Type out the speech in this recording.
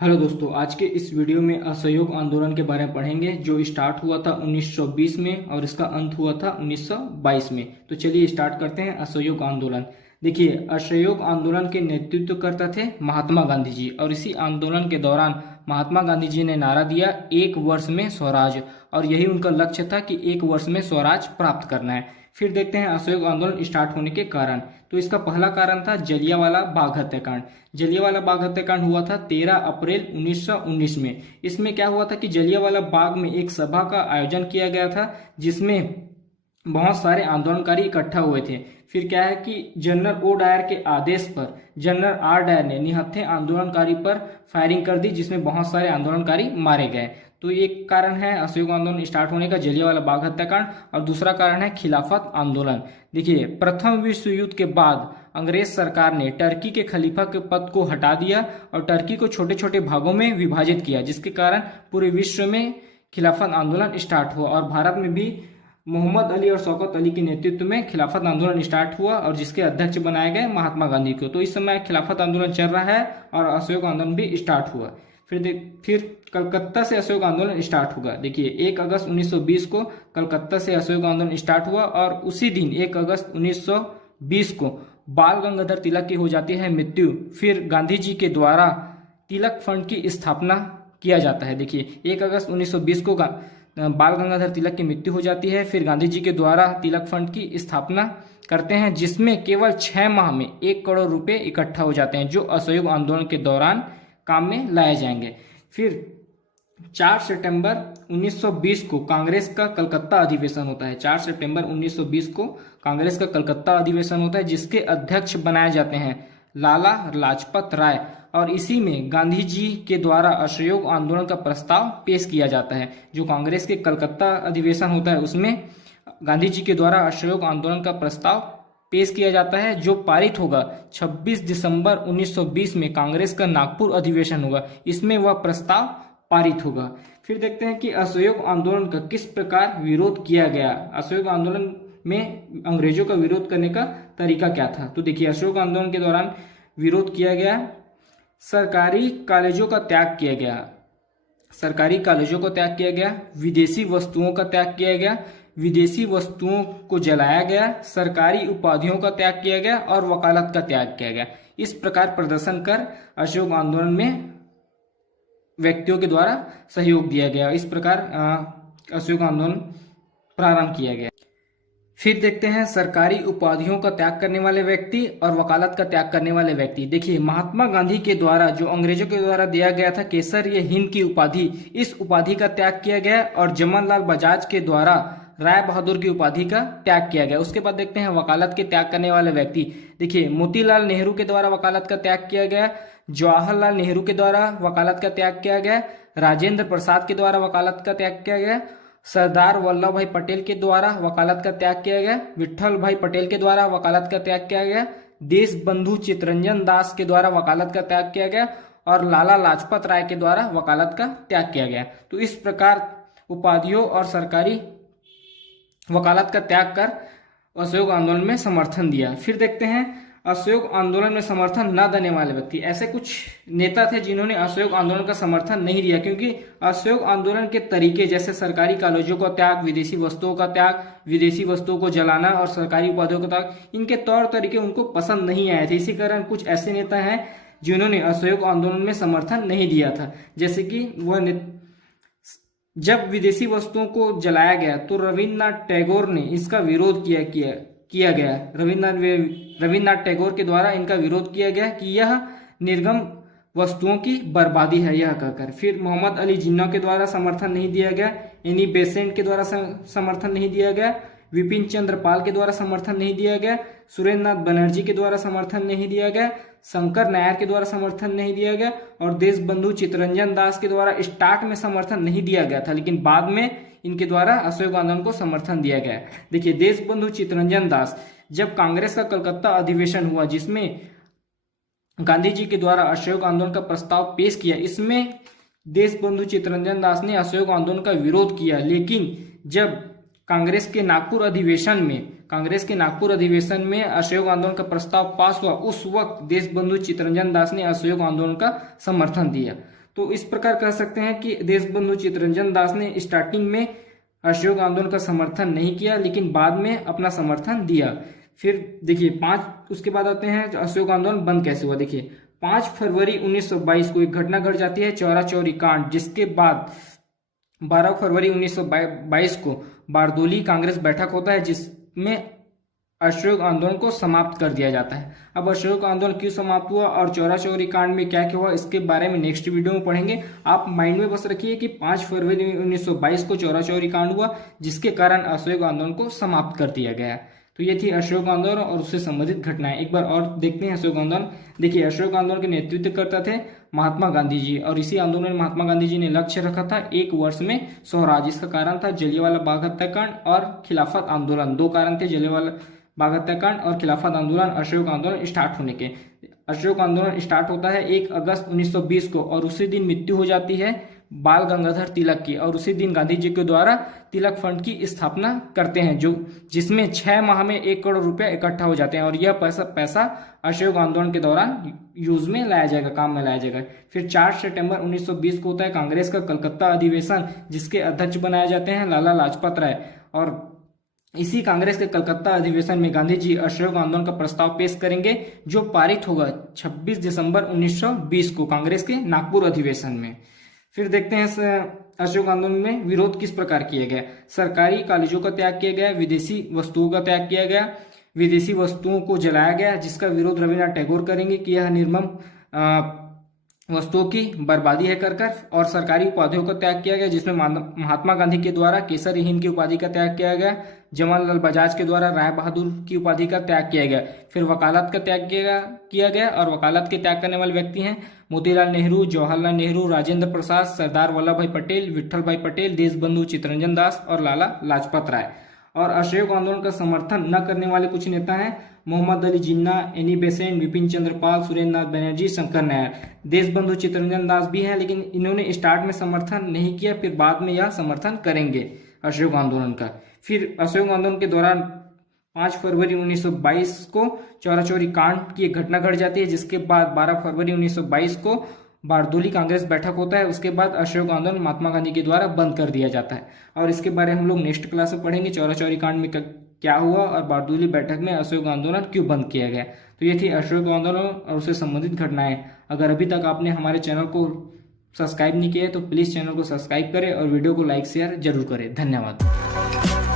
Hello दोस्तों, आज के इस वीडियो में असहयोग आंदोलन के बारे में पढ़ेंगे जो स्टार्ट हुआ था 1920 में और इसका अंत हुआ था 1922 में। तो चलिए स्टार्ट करते हैं असहयोग आंदोलन। देखिए, असहयोग आंदोलन के नेतृत्व करता थे महात्मा गांधी जी और इसी आंदोलन के दौरान महात्मा गांधी जी ने नारा दिया, एक वर्ष में स्वराज। और यही उनका लक्ष्य था कि एक वर्ष में स्वराज प्राप्त करना है। फिर देखते हैं असहयोग आंदोलन स्टार्ट होने के कारण। तो इसका पहला कारण था जलियांवाला बाग हत्याकांड। जलियांवाला बाग हत्याकांड हुआ था 13 अप्रैल 1919 में। इसमें क्या हुआ था कि जलियांवाला बाग में एक सभा का आयोजन किया गया था जिसमें बहुत सारे आंदोलनकारी इकट्ठा हुए थे। फिर क्या है कि जनरल ओ डायर के आदेश पर जनरल आर डायर ने निहत्थे आंदोलनकारी पर फायरिंग कर दी जिसमें बहुत सारे आंदोलनकारी मारे गए। तो एक कारण है असहयोग आंदोलन स्टार्ट होने का जलियांवाला बाग हत्याकांड और दूसरा कारण है खिलाफत आंदोलन। देखिए, प्रथम विश्व युद्ध के बाद अंग्रेज सरकार ने टर्की के खलीफा के पद को हटा दिया और टर्की को छोटे छोटे भागों में विभाजित किया, जिसके कारण पूरे विश्व में खिलाफत आंदोलन स्टार्ट हुआ और भारत में भी मोहम्मद अली और शौकत अली के नेतृत्व में खिलाफत आंदोलन स्टार्ट हुआ और जिसके अध्यक्ष बनाए गए महात्मा गांधी को। तो इस समय खिलाफत आंदोलन चल रहा है और असहयोग आंदोलन भी स्टार्ट हुआ। फिर कलकत्ता से असहयोग आंदोलन स्टार्ट होगा। देखिए, 1 अगस्त 1920 को कलकत्ता से असहयोग आंदोलन स्टार्ट हुआ और उसी दिन 1 अगस्त 1920 को बाल गंगाधर तिलक की हो जाती है मृत्यु। फिर गांधी जी के द्वारा तिलक फंड की स्थापना किया जाता है। देखिए, 1 अगस्त 1920 को बाल गंगाधर तिलक की मृत्यु हो जाती है। फिर गांधी जी के द्वारा तिलक फंड की स्थापना करते हैं जिसमें केवल 6 माह में 1 करोड़ रुपए इकट्ठा हो जाते हैं जो असहयोग आंदोलन के दौरान काम में लाए जाएंगे। फिर 4 सितंबर 1920 को कांग्रेस का कलकत्ता अधिवेशन होता है। 4 सितंबर 1920 को कांग्रेस का कलकत्ता अधिवेशन होता है जिसके अध्यक्ष बनाए जाते हैं लाला लाजपत राय और इसी में गांधी जी के द्वारा असहयोग आंदोलन का प्रस्ताव पेश किया जाता है। जो कांग्रेस के कलकत्ता अधिवेशन होता है उसमें गांधी जी के द्वारा असहयोग आंदोलन का प्रस्ताव पेश किया जाता है जो पारित होगा। 26 दिसंबर 1920 में कांग्रेस का नागपुर अधिवेशन होगा, इसमें वह प्रस्ताव पारित होगा। फिर देखते हैं कि असहयोग आंदोलन का किस प्रकार विरोध किया गया। असहयोग आंदोलन में अंग्रेजों का विरोध करने का तरीका क्या था। तो देखिए, असहयोग आंदोलन के दौरान विरोध किया गया, सरकारी कॉलेजों का त्याग किया गया, सरकारी कॉलेजों का त्याग किया गया, विदेशी वस्तुओं का त्याग किया गया, विदेशी वस्तुओं को जलाया गया, सरकारी उपाधियों का त्याग किया गया और वकालत का त्याग किया गया। इस प्रकार प्रदर्शन कर असहयोग आंदोलन में व्यक्तियों के द्वारा सहयोग दिया गया। इस प्रकार असहयोग आंदोलन प्रारंभ किया गया। फिर देखते हैं सरकारी उपाधियों का त्याग करने वाले व्यक्ति और वकालत का त्याग करने वाले व्यक्ति। देखिए, महात्मा गांधी के द्वारा जो अंग्रेजों के द्वारा दिया गया था केसर ये हिंद की उपाधि, इस उपाधि का त्याग किया गया और जमनलाल बजाज के द्वारा राय बहादुर की उपाधि का त्याग किया गया। उसके बाद देखते हैं वकालत के त्याग करने वाले व्यक्ति। देखिए, मोतीलाल नेहरू के द्वारा वकालत का त्याग किया गया, जवाहरलाल नेहरू के द्वारा वकालत का त्याग किया गया, राजेंद्र प्रसाद के द्वारा वकालत का त्याग किया गया, सरदार वल्लभ भाई पटेल के द्वारा वकालत का त्याग किया गया, विट्ठल भाई पटेल के द्वारा वकालत का त्याग किया गया, देश बंधु चित्तरंजन दास के द्वारा वकालत का त्याग किया गया और लाला लाजपत राय के द्वारा वकालत का त्याग किया गया। तो इस प्रकार उपाधियों और सरकारी वकालत का त्याग कर असहयोग आंदोलन में समर्थन दिया। फिर देखते हैं असहयोग आंदोलन में समर्थन न देने वाले व्यक्ति। ऐसे कुछ नेता थे जिन्होंने असहयोग आंदोलन का समर्थन नहीं दिया क्योंकि असहयोग आंदोलन के तरीके जैसे सरकारी कॉलेजों का त्याग, विदेशी वस्तुओं का त्याग, विदेशी वस्तुओं को जलाना और सरकारी उपाधियों का त्याग, इनके तौर तरीके उनको पसंद नहीं आए थे। इसी कारण कुछ ऐसे नेता हैं जिन्होंने असहयोग आंदोलन में समर्थन नहीं दिया था। जैसे कि वह जब विदेशी वस्तुओं को जलाया गया तो रविन्द्रनाथ टैगोर ने इसका विरोध किया गया। रविन्द्रनाथ टैगोर के द्वारा इनका विरोध किया गया कि यह निर्गम वस्तुओं की बर्बादी है यह कहकर। फिर मोहम्मद अली जिन्ना के द्वारा समर्थन नहीं दिया गया, एनी बेसेंट के द्वारा समर्थन नहीं दिया गया, विपिन चंद्र पाल के द्वारा समर्थन नहीं दिया गया, सुरेंद्र नाथ बनर्जी के द्वारा समर्थन नहीं दिया गया, शंकर नायर के द्वारा समर्थन नहीं दिया गया और देश बंधु चित्तरंजन दास के द्वारा स्टार्ट में समर्थन नहीं दिया गया था, लेकिन बाद में इनके द्वारा असहयोग आंदोलन को समर्थन दिया गया। देखिए, देश बंधु चित्तरंजन दास, जब कांग्रेस का कलकत्ता अधिवेशन हुआ जिसमें गांधी जी के द्वारा असहयोग आंदोलन का प्रस्ताव पेश किया, इसमें देश बंधु चित्तरंजन दास ने असहयोग आंदोलन का विरोध किया। लेकिन जब कांग्रेस के नागपुर अधिवेशन में असहयोग आंदोलन का प्रस्ताव पास हुआ, उस वक्त देश बंधु चित्तरंजन दास ने असहयोग आंदोलन का समर्थन दिया। तो इस प्रकार कह सकते हैं कि देशबंधु चित्तरंजन दास ने स्टार्टिंग में असहयोग आंदोलन का समर्थन नहीं किया, लेकिन बाद में अपना समर्थन दिया। फिर देखिए उसके बाद आते हैं असहयोग आंदोलन बंद कैसे हुआ। देखिए 5 फरवरी 1922 को एक घटना घट जाती है, चौरा चौरी कांड, जिसके बाद 12 फरवरी 1922 को बारदोली कांग्रेस बैठक होता है, जिसमें असहयोग आंदोलन को समाप्त कर दिया जाता है। अब असहयोग आंदोलन क्यों समाप्त हुआ और चौरा चौरी कांड में क्या क्या हुआ, इसके बारे में नेक्स्ट वीडियो में पढ़ेंगे। आप माइंड में बस रखिए कि 5 फरवरी 1922 को चौरा चौरी कांड हुआ, जिसके कारण असहयोग आंदोलन को समाप्त कर दिया गया। तो ये थी असहयोग आंदोलन और उससे संबंधित घटनाएं। एक बार और देखते हैं असहयोग आंदोलन। देखिए असहयोग आंदोलन के नेतृत्व करता थे महात्मा गांधी जी, और इसी आंदोलन में महात्मा गांधी जी ने लक्ष्य रखा था 1 वर्ष में स्वराज। इसका कारण था जलियांवाला बाग हत्याकांड और खिलाफत आंदोलन। 2 कारण थे, जलियांवाला बाग हत्याकांड और खिलाफत आंदोलन असहयोग आंदोलन स्टार्ट होने के। असहयोग आंदोलन स्टार्ट होता है 1 अगस्त 1920 को, और उसी दिन मृत्यु हो जाती है बाल गंगाधर तिलक की, और उसी दिन गांधी जी के द्वारा तिलक फंड की स्थापना करते हैं, जिसमें 6 माह में 1 करोड़ रुपया इकट्ठा हो जाते हैं, और यह पैसा असहयोग आंदोलन के दौरान यूज में लाया जाएगा, काम में लाया जाएगा। फिर 4 सितंबर 1920 को होता है कांग्रेस का कलकत्ता अधिवेशन, जिसके अध्यक्ष बनाए जाते हैं लाला लाजपत राय, और इसी कांग्रेस के कलकत्ता अधिवेशन में गांधी जी असहयोग आंदोलन का प्रस्ताव पेश करेंगे, जो पारित होगा 26 दिसंबर 1920 को कांग्रेस के नागपुर अधिवेशन में। फिर देखते हैं असहयोग आंदोलन में विरोध किस प्रकार किया गया। सरकारी कॉलेजों का त्याग किया गया, विदेशी वस्तुओं का त्याग किया गया, विदेशी वस्तुओं को जलाया गया, जिसका विरोध रविन्द्रनाथ टैगोर करेंगे कि यह निर्मम वस्तुओं की बर्बादी है कर, और सरकारी उपाधियों का त्याग किया गया, जिसमें महात्मा गांधी के द्वारा केसर हिंद की उपाधि का त्याग किया गया, जवाहरलाल बजाज के द्वारा राय बहादुर की उपाधि का त्याग किया गया। फिर वकालत का त्याग किया गया, और वकालत के त्याग करने वाले व्यक्ति हैं मोतीलाल नेहरू, जवाहरलाल नेहरू, राजेंद्र प्रसाद, सरदार वल्लभ भाई पटेल, विट्ठल भाई पटेल, देशबंधु चित्तरंजन दास और लाला लाजपत राय। और असहयोग आंदोलन का समर्थन न करने वाले कुछ नेता हैं मोहम्मद अली जिन्ना, एनी बेसेंट, विपिन चंद्र पाल, सुरेंद्र नाथ बनर्जी, शंकर नायर। देशबंधु चित्तरंजन दास भी हैं, लेकिन इन्होंने स्टार्ट में समर्थन नहीं किया, फिर बाद में यह समर्थन करेंगे असहयोग आंदोलन का। फिर असहयोग आंदोलन के दौरान 5 फरवरी 1922 को चौरा चौरी कांड की एक घटना घट जाती है, जिसके बाद 12 फरवरी 1922 को बारदोली कांग्रेस बैठक होता है। उसके बाद असहयोग आंदोलन महात्मा गांधी के द्वारा बंद कर दिया जाता है, और इसके बारे में हम लोग नेक्स्ट क्लास में पढ़ेंगे, चौरा चौरी कांड में क्या हुआ और बारदोली बैठक में असहयोग आंदोलन क्यों बंद किया गया। तो ये थी असहयोग आंदोलन और उससे संबंधित घटनाएं। अगर अभी तक आपने हमारे चैनल को सब्सक्राइब नहीं किया है तो प्लीज़ चैनल को सब्सक्राइब करें और वीडियो को लाइक शेयर जरूर करें। धन्यवाद।